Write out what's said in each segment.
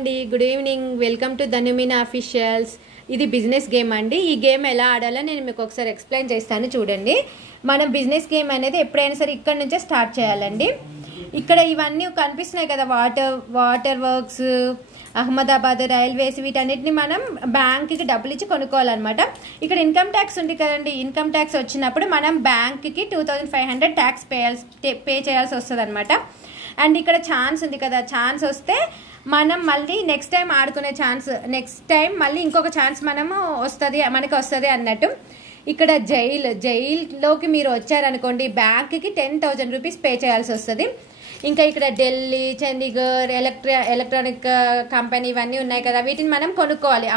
అండి, good evening. Welcome to ధనుమీనా officials. ఇది బిజినెస్ గేమ్ అండి. ఈ గేమ్ ఎలా ఆడాలో నేను మీకు ఒకసారి ఎక్స్ప్లెయిన్ చేస్తాను చూడండి. మనం బిజినెస్ గేమ్ అనేది ఎప్పుడైనా సరే ఇక్కడ నుంచే స్టార్ట్ చేయాలండి. ఇక్కడ ఇవన్నీ కనిపిస్తున్నాయి కదా, వాటర్ వర్క్స్, అహ్మదాబాద్ రైల్వేస్, వీటన్నిటిని మనం బ్యాంక్కి డబ్బులు ఇచ్చి కొనుక్కోవాలన్నమాట. ఇక్కడ ఇన్కమ్ ట్యాక్స్ ఉంది కదండి, ఇన్కమ్ ట్యాక్స్ వచ్చినప్పుడు మనం బ్యాంక్కి 2500 ట్యాక్స్ పే చేయాల్సి వస్తుంది అనమాట. అండ్ ఇక్కడ ఛాన్స్ ఉంది కదా, ఛాన్స్ వస్తే మనం మళ్ళీ నెక్స్ట్ టైం ఆడుకునే ఛాన్స్, నెక్స్ట్ టైం మళ్ళీ ఇంకొక ఛాన్స్ మనకి వస్తుంది అన్నట్టు. ఇక్కడ జైల్లోకి మీరు వచ్చారనుకోండి, బ్యాంక్కి 10,000 రూపీస్ పే చేయాల్సి వస్తుంది. ఇంకా ఇక్కడ ఢిల్లీ, చండీగఢ్, ఎలక్ట్రానిక్ కంపెనీ ఇవన్నీ ఉన్నాయి కదా, వీటిని మనం కొనుక్కోవాలి.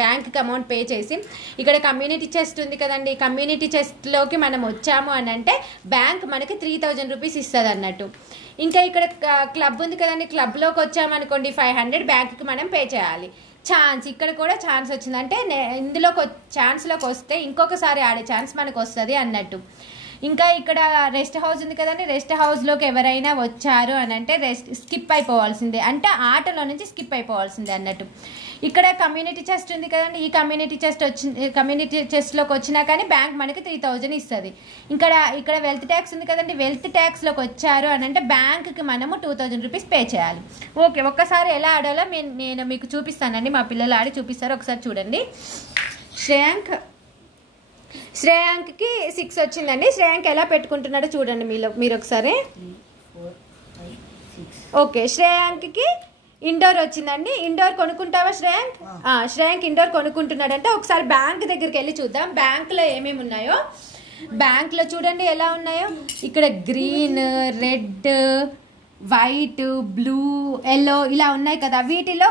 బ్యాంక్కి అమౌంట్ పే చేసి. ఇక్కడ కమ్యూనిటీ చెస్ట్ ఉంది కదండి, కమ్యూనిటీ చెస్ట్లోకి మనం వచ్చాము అని అంటే బ్యాంక్ మనకి 3,000 రూపీస్ ఇస్తుంది అన్నట్టు. ఇంకా ఇక్కడ క్లబ్ ఉంది కదండి, క్లబ్లోకి వచ్చామనుకోండి 500 బ్యాంక్కి మనం పే చేయాలి. ఛాన్స్, ఇక్కడ కూడా ఛాన్స్ వచ్చిందంటే ఛాన్స్లోకి వస్తే ఇంకొకసారి ఆడే ఛాన్స్ మనకు వస్తుంది అన్నట్టు. ఇంకా ఇక్కడ రెస్ట్ హౌస్ ఉంది కదండి, రెస్ట్ హౌస్లోకి ఎవరైనా వచ్చారు అని అంటే స్కిప్ అయిపోవాల్సిందే, అంటే ఆటలో నుంచి స్కిప్ అయిపోవాల్సిందే అన్నట్టు. ఇక్కడ కమ్యూనిటీ చెస్ట్ ఉంది కదండి, ఈ కమ్యూనిటీ చెస్ట్లోకి వచ్చినా కానీ బ్యాంక్ మనకి 3,000 ఇస్తుంది. ఇక్కడ వెల్త్ ట్యాక్స్ ఉంది కదండి, వెల్త్ ట్యాక్స్లోకి వచ్చారు అని అంటే బ్యాంక్కి మనము 2,000 రూపీస్ పే చేయాలి. ఓకే, ఒక్కసారి ఎలా ఆడాలో నేను మీకు చూపిస్తానండి, మా పిల్లలు ఆడి చూపిస్తారు, ఒకసారి చూడండి. శ్రేయాంక్కి 6 వచ్చిందండి. శ్రేయాంక్ ఎలా పెట్టుకుంటున్నాడో చూడండి మీరు ఒకసారి. ఓకే, శ్రేయాంక్కి ఇండోర్ వచ్చిందండి. ఇండోర్ కొనుక్కుంటావా శ్రేయాంక్? శ్రేయాంక్ ఇండోర్ కొనుక్కుంటున్నాడంటే ఒకసారి బ్యాంక్ దగ్గరికి వెళ్ళి చూద్దాం బ్యాంక్లో ఏమేమి ఉన్నాయో. బ్యాంక్లో చూడండి ఎలా ఉన్నాయో. ఇక్కడ green, red, white, blue, yellow ఇలా ఉన్నాయి కదా, వీటిలో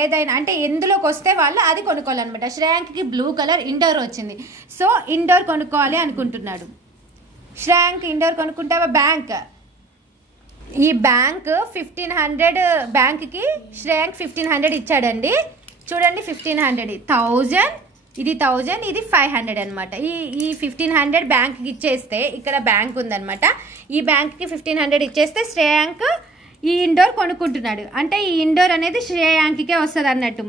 ఏదైనా అంటే ఎందులోకి వస్తే వాళ్ళు అది కొనుక్కోవాలన్నమాట. శ్రేయాంక్కి బ్లూ కలర్ ఇండోర్ వచ్చింది, సో ఇండోర్ కొనుక్కోవాలి అనుకుంటున్నాడు. శ్రేయాంక్ ఇండోర్ కొనుక్కుంటావా? బ్యాంక్, ఈ బ్యాంక్ 1500, బ్యాంక్కి శ్రేయాంక్ 1500 ఇచ్చాడండి. చూడండి 1500, 1000, ఇది 1000, ఇది 500 అనమాట. ఈ 1500 బ్యాంక్కి ఇచ్చేస్తే, ఇక్కడ బ్యాంక్ ఉందనమాట, ఈ బ్యాంక్కి 1500 ఇచ్చేస్తే శ్రేయాంక్ ఈ ఇండోర్ కొనుక్కుంటున్నాడు. అంటే ఈ ఇండోర్ అనేది శ్రేయాంక్కే వస్తుంది అన్నట్టు.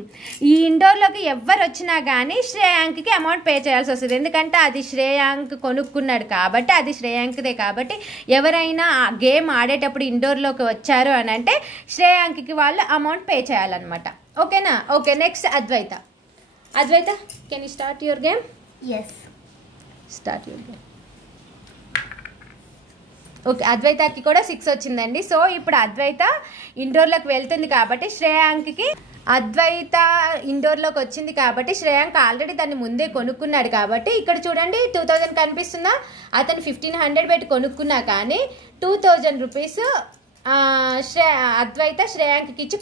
ఈ ఇండోర్లోకి ఎవరు వచ్చినా కానీ శ్రేయాంక్కి అమౌంట్ పే చేయాల్సి వస్తుంది, ఎందుకంటే అది శ్రేయాంక్ కొనుక్కున్నాడు కాబట్టి, అది శ్రేయాంక్దే కాబట్టి ఎవరైనా గేమ్ ఆడేటప్పుడు ఇండోర్లోకి వచ్చారు అని అంటే శ్రేయాంక్కి వాళ్ళు అమౌంట్ పే చేయాలన్నమాట. ఓకేనా? Okay, next Advaita. can you start your game? Yes. Start your game. Okay, అద్వైతకి కూడా 6 వచ్చిందండి. సో ఇప్పుడు అద్వైత ఇండోర్లోకి వెళ్తుంది కాబట్టి శ్రేయాంక్కి, అద్వైత ఇండోర్లోకి వచ్చింది కాబట్టి శ్రేయాంక్ ఆల్రెడీ దాన్ని ముందే కొనుక్కున్నాడు కాబట్టి, ఇక్కడ చూడండి 2000 కనిపిస్తుందా, అతను 1500 పెట్టి కొనుక్కున్నా కానీ 2000 రూపీస్ అద్వైత శ్రేయాంక్కి ఇచ్చి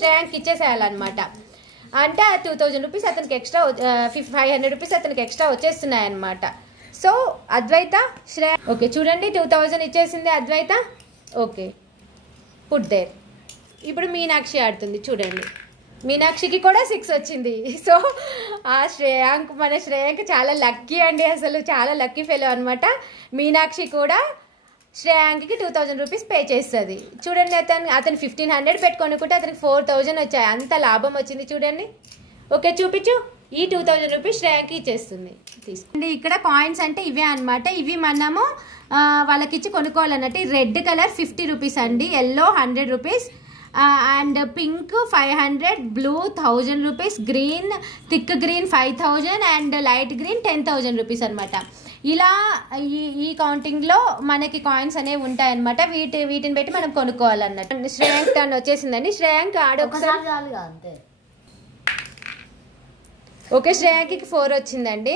శ్రేయాంక్కి ఇచ్చేసేయాలన్నమాట. అంటే 2000 రూపీస్ అతనికి ఎక్స్ట్రా, 500 రూపీస్ అతనికి ఎక్స్ట్రా వచ్చేస్తున్నాయి అన్నమాట. సో అద్వైత ఓకే చూడండి 2000 ఇచ్చేసింది అద్వైత. Okay, put their. ఇప్పుడు మీనాక్షి ఆడుతుంది చూడండి, మీనాక్షికి కూడా 6 వచ్చింది. సో మన శ్రేయాంక్ చాలా లక్కీ అండి, అసలు చాలా లక్కీ ఫెలో అనమాట. మీనాక్షి కూడా శ్రేయాంక్కి 2000 రూపీస్ పే చేస్తుంది. చూడండి, అతను 1500 పెట్టుకొనుకుంటే అతనికి 4000 వచ్చాయి, అంత లాభం వచ్చింది చూడండి. ఓకే, చూపించు. ఈ 2000 రూపీస్ శ్రేయాంక్కి ఇచ్చేస్తుంది. తీసుకోండి. ఇక్కడ కాయిన్స్ అంటే ఇవే అనమాట, ఇవి మనము వాళ్ళకి ఇచ్చి కొనుక్కోవాలన్నట్టు. రెడ్ కలర్ 50 రూపీస్ అండి, yellow 100 rupees, and pink 500, blue 1000 rupees, green, thick green 5000, and light green 10,000 rupees అనమాట. ఇలా ఈ కౌంటింగ్లో మనకి కాయిన్స్ అనేవి ఉంటాయి అనమాట. వీటిని పెట్టి మనం కొనుక్కోవాలన్నట్టు. శ్రేయాంక్ టర్న్ వచ్చేసిందండి. శ్రేయాంక్ ఆడు ఒకసారి. ఓకే, శ్రేయాంక్కి 4 వచ్చిందండి.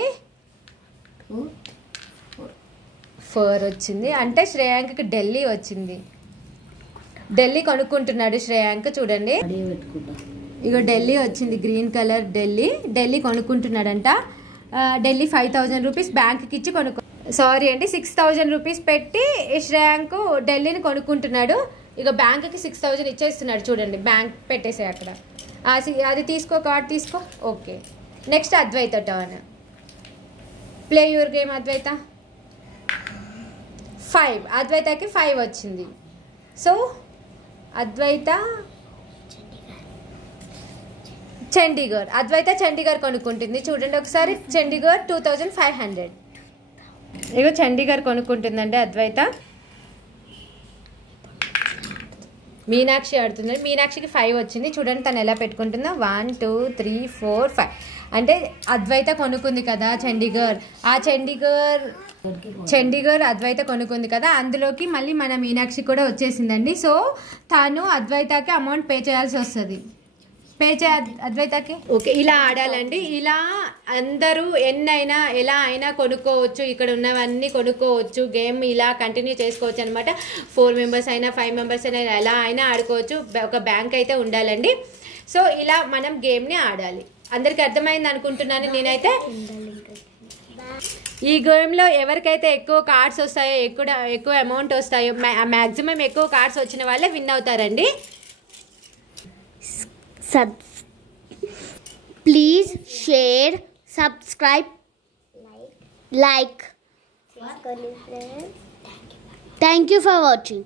4 వచ్చింది అంటే శ్రేయాంక్కి ఢిల్లీ వచ్చింది. ఢిల్లీ కొనుక్కుంటున్నాడు శ్రేయాంక్. చూడండి ఇగో ఢిల్లీ వచ్చింది, గ్రీన్ కలర్ ఢిల్లీ కొనుక్కుంటున్నాడంట. ఢిల్లీ 5,000 రూపీస్ బ్యాంక్కి ఇచ్చి సారీ అండి 6,000 రూపీస్ పెట్టి శ్రేయాంక్ ఢిల్లీని కొనుక్కుంటున్నాడు. ఇక బ్యాంక్కి 6,000 ఇచ్చేస్తున్నాడు. చూడండి, బ్యాంక్ పెట్టేసే అక్కడ, అది తీసుకో, కార్డ్ తీసుకో. Okay, next Advaita turn. Play your game Advaita. 5, అద్వైతకి 5 వచ్చింది. సో అద్వైత చండీగఢ్, అద్వైత చండీగఢ్ కొనుక్కుంటుంది. చూడండి ఒకసారి, చండీగఢ్ 2500. ఇగో చండీగఢ్ కొనుక్కుంటుందండి అద్వైత. మీనాక్షి ఆడుతుంది. మీనాక్షికి 5 వచ్చింది. చూడండి తను ఎలా పెట్టుకుంటుందో. 1 2 3 4 5. అంటే అద్వైత కొనుక్కుంది కదా చండీగఢ్. ఆ చండీగఢ్ అద్వైత కొనుక్కుంది కదా, అందులోకి మళ్ళీ మన మీనాక్షి కూడా వచ్చేసిందండి. సో తాను అద్వైతకి అమౌంట్ పే చేయాల్సి వస్తుంది. పే అద్వైతకి. ఓకే, ఇలా ఆడాలండి. ఇలా అందరూ ఎన్నైనా ఎలా అయినా కొనుక్కోవచ్చు. ఇక్కడ ఉన్నవన్నీ కొనుక్కోవచ్చు. గేమ్ ఇలా కంటిన్యూ చేసుకోవచ్చు అనమాట. 4 మెంబర్స్ అయినా 5 మెంబర్స్ అయినా ఎలా అయినా ఆడుకోవచ్చు. ఒక బ్యాంక్ అయితే ఉండాలండి. సో ఇలా మనం గేమ్ని ఆడాలి. అందరికి అర్థమైంది అనుకుంటున్నాను నేనైతే. ఈ గేమ్లో ఎవరికైతే ఎక్కువ కార్డ్స్ వస్తాయో, ఎక్కువ అమౌంట్ వస్తాయో, మ్యాక్సిమం ఎక్కువ కార్డ్స్ వచ్చిన వాళ్ళే విన్ అవుతారండి. Please share, subscribe, like. Thank you for watching.